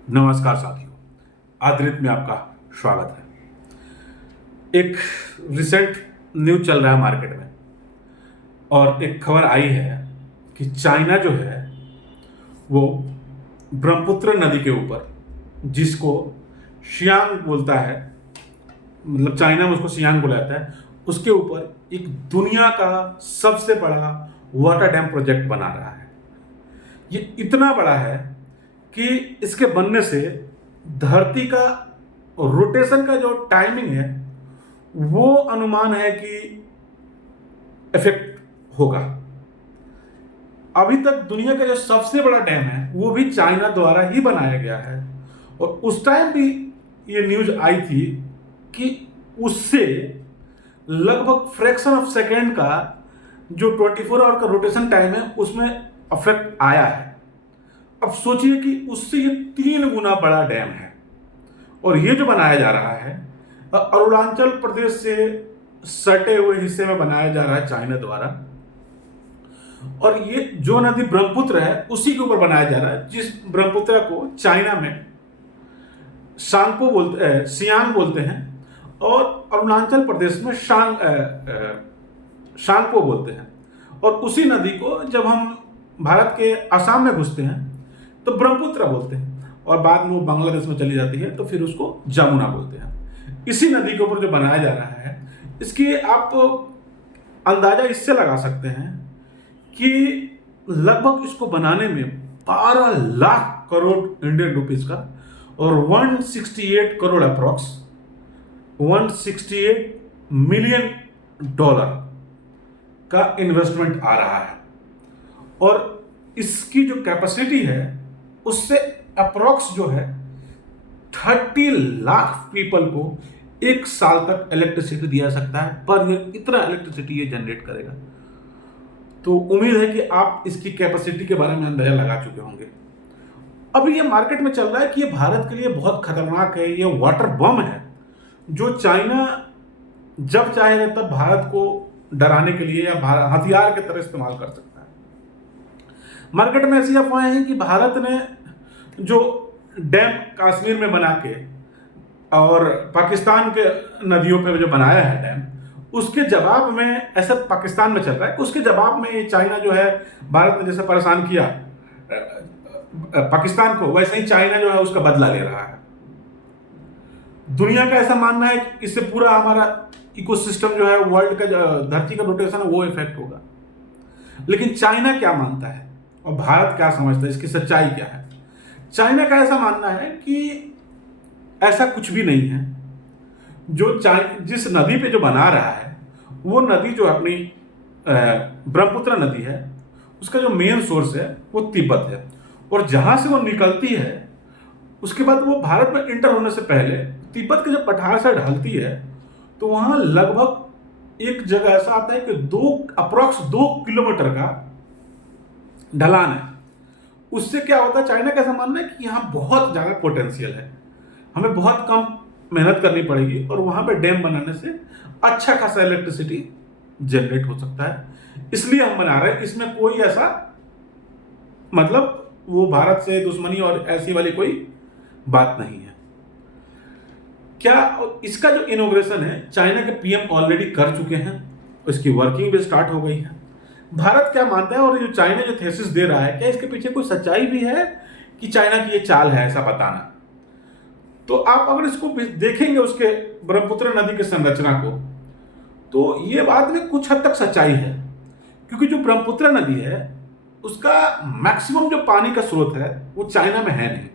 नमस्कार साथियों, आदृत में आपका स्वागत है। एक रिसेंट न्यूज चल रहा है मार्केट में और एक खबर आई है कि चाइना जो है वो ब्रह्मपुत्र नदी के ऊपर, जिसको सियांग बोलता है, मतलब चाइना में उसको सियांग बोला जाता है, उसके ऊपर एक दुनिया का सबसे बड़ा वाटर डैम प्रोजेक्ट बना रहा है। ये इतना बड़ा है कि इसके बनने से धरती का रोटेशन का जो टाइमिंग है वो अनुमान है कि इफेक्ट होगा। अभी तक दुनिया का जो सबसे बड़ा डैम है वो भी चाइना द्वारा ही बनाया गया है और उस टाइम भी ये न्यूज आई थी कि उससे लगभग फ्रैक्शन ऑफ सेकेंड का जो 24 आवर का रोटेशन टाइम है उसमें अफेक्ट आया है। अब सोचिए कि उससे ये 3 गुना बड़ा डैम है और ये जो बनाया जा रहा है अरुणाचल प्रदेश से सटे हुए हिस्से में बनाया जा रहा है चाइना द्वारा। और ये जो नदी ब्रह्मपुत्र है उसी के ऊपर बनाया जा रहा है, जिस ब्रह्मपुत्र को चाइना में सियांग बोलते हैं और अरुणाचल प्रदेश में शांगपो बोलते हैं। और उसी नदी को जब हम भारत के असम में घुसते हैं तो ब्रह्मपुत्र बोलते हैं और बाद में वो बांग्लादेश में चली जाती है तो फिर उसको जमुना बोलते हैं। इसी नदी के ऊपर जो बनाया जा रहा है, इसकी आप अंदाजा इससे लगा सकते हैं कि लगभग इसको बनाने में 12 लाख करोड़ इंडियन रुपीस का और 168 करोड़ अप्रॉक्स 168 मिलियन डॉलर का इन्वेस्टमेंट आ रहा है। और इसकी जो कैपेसिटी है उससे अप्रॉक्स जो है 30 लाख पीपल को एक साल तक इलेक्ट्रिसिटी दिया जा सकता है, पर इतना इलेक्ट्रिसिटी ये जनरेट करेगा। तो उम्मीद है कि आप इसकी कैपेसिटी के बारे में अंदाजा लगा चुके होंगे। अभी ये मार्केट में चल रहा है कि ये भारत के लिए बहुत खतरनाक है, ये वाटर बम है जो चाइना जब चाहेगा तब भारत को डराने के लिए या हथियार के तरह इस्तेमाल कर सकता है। मार्केट में ऐसी अफवाहें हैं कि भारत ने जो डैम कश्मीर में बना के और पाकिस्तान के नदियों पे जो बनाया है डैम, उसके जवाब में ऐसा पाकिस्तान में चल रहा है कि उसके जवाब में चाइना जो है भारत ने जैसे परेशान किया पाकिस्तान को, वैसे ही चाइना जो है उसका बदला ले रहा है। दुनिया का ऐसा मानना है कि इससे पूरा हमारा इकोसिस्टम जो है, वर्ल्ड का धरती का रोटेशन है वो इफेक्ट होगा। लेकिन चाइना क्या मानता है और भारत क्या समझता है, इसकी सच्चाई क्या है? चाइना का ऐसा मानना है कि ऐसा कुछ भी नहीं है। जो जिस नदी पे जो बना रहा है वो नदी जो अपनी ब्रह्मपुत्र नदी है, उसका जो मेन सोर्स है वो तिब्बत है और जहां से वो निकलती है उसके बाद वो भारत में इंटर होने से पहले तिब्बत के जब पठार से ढलती है तो वहां लगभग एक जगह ऐसा आता है कि अप्रॉक्स 2 किलोमीटर का ढलान है। उससे क्या होता है, चाइना का ऐसा मानना है कि यहाँ बहुत ज़्यादा पोटेंशियल है, हमें बहुत कम मेहनत करनी पड़ेगी और वहाँ पे डैम बनाने से अच्छा खासा इलेक्ट्रिसिटी जनरेट हो सकता है, इसलिए हम बना रहे हैं। इसमें कोई ऐसा मतलब वो भारत से दुश्मनी और ऐसी वाली कोई बात नहीं है। क्या इसका जो इनॉग्रेशन है चाइना के पीएम ऑलरेडी कर चुके हैं, इसकी वर्किंग भी स्टार्ट हो गई है। भारत क्या मानता है और जो चाइना जो थेसिस दे रहा है, क्या इसके पीछे कोई सच्चाई भी है कि चाइना की ये चाल है ऐसा बताना? तो आप अगर इसको देखेंगे उसके ब्रह्मपुत्र नदी की संरचना को, तो ये बात में कुछ हद तक सच्चाई है, क्योंकि जो ब्रह्मपुत्र नदी है उसका मैक्सिमम जो पानी का स्रोत है वो चाइना में है नहीं।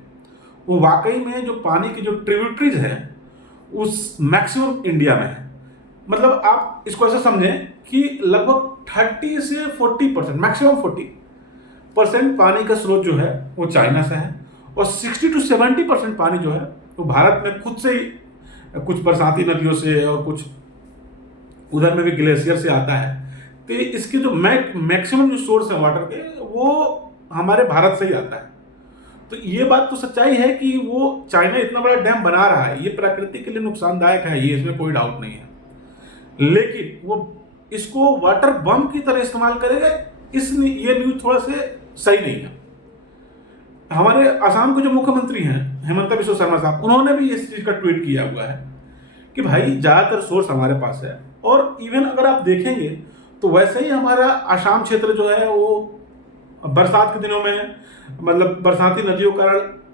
वो वाकई में जो पानी की जो ट्रिब्यूटरीज है उस मैक्सिमम इंडिया में है। मतलब आप इसको ऐसा समझें कि लगभग 30 से 40%, मैक्सिमम 40% पानी का स्रोत जो है वो चाइना से है और 60 to 70% पानी जो है वो भारत में खुद से ही, कुछ बरसाती नदियों से और कुछ उधर में भी ग्लेशियर से आता है। तो इसके जो मैक्सिमम जो सोर्स है वाटर के वो हमारे भारत से ही आता है। तो ये बात तो सच्चाई है कि वो चाइना इतना बड़ा डैम बना रहा है, ये प्रकृति के लिए नुकसानदायक है, ये इसमें कोई डाउट नहीं है। लेकिन वो इसको वाटर बम की तरह इस्तेमाल करेगा, ये न्यूज थोड़ा से सही नहीं है। हमारे असम के जो मुख्यमंत्री हैं हेमंत बिश्व शर्मा साहब, उन्होंने भी इस चीज़ का ट्वीट किया हुआ है कि भाई ज़्यादातर सोर्स हमारे पास है, और इवन अगर आप देखेंगे तो वैसे ही हमारा आसाम क्षेत्र जो है वो बरसात के दिनों में, मतलब बरसाती नदियों का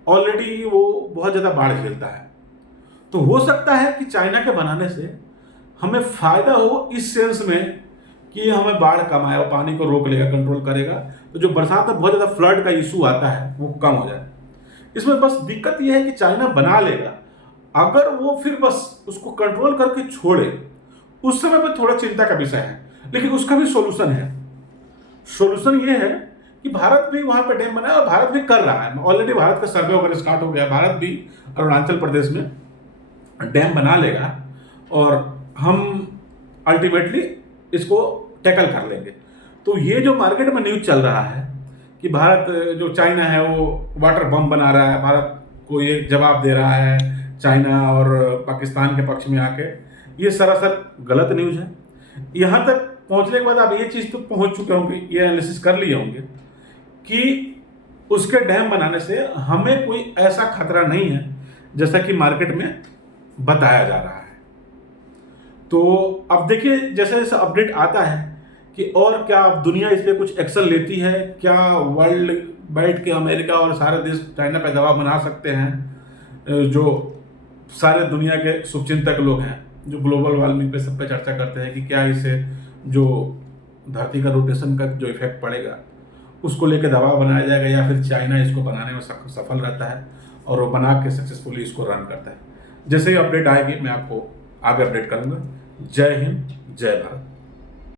ऑलरेडी वो बहुत ज़्यादा बाढ़ झेलता है। तो हो सकता है कि चाइना के बनाने से हमें फ़ायदा हो इस सेंस में कि हमें बाढ़ कम आए और पानी को रोक लेगा, कंट्रोल करेगा, तो जो बरसात में बहुत ज़्यादा फ्लड का इशू आता है वो कम हो जाए। इसमें बस दिक्कत ये है कि चाइना बना लेगा, अगर वो फिर बस उसको कंट्रोल करके छोड़े उस समय पर थोड़ा चिंता का विषय है, लेकिन उसका भी सॉल्यूशन है। सॉल्यूशन ये है कि भारत भी वहाँ पे डैम बनाया, और भारत भी कर रहा है। ऑलरेडी भारत का सर्वे वगैरह स्टार्ट हो गया, भारत भी अरुणाचल प्रदेश में डैम बना लेगा और हम अल्टीमेटली इसको टैकल कर लेंगे। तो ये जो मार्केट में न्यूज़ चल रहा है कि भारत, जो चाइना है वो वाटर बम बना रहा है, भारत को ये जवाब दे रहा है चाइना और पाकिस्तान के पक्ष में आके, ये सरासर गलत न्यूज़ है। यहाँ तक पहुँचने के बाद आप ये चीज़ तो पहुँच चुके होंगे, ये एनालिसिस कर लिए होंगे कि उसके डैम बनाने से हमें कोई ऐसा खतरा नहीं है जैसा कि मार्केट में बताया जा रहा है। तो अब देखिए जैसे जैसे अपडेट आता है कि और क्या दुनिया इस पर कुछ एक्शन लेती है, क्या वर्ल्ड बैठ के अमेरिका और सारे देश चाइना पे दबाव बना सकते हैं। जो सारे दुनिया के शुभचिंतक लोग हैं जो ग्लोबल वार्मिंग पे सब पे चर्चा करते हैं कि क्या इससे जो धरती का रोटेशन का जो इफेक्ट पड़ेगा उसको लेकर दबाव बनाया जाएगा, या फिर चाइना इसको बनाने में सफल रहता है और वो बना के सक्सेसफुली इसको रन करता है। जैसे ही अपडेट आएगी मैं आपको आगे अपडेट करूँगा। जय हिंद, जय भारत।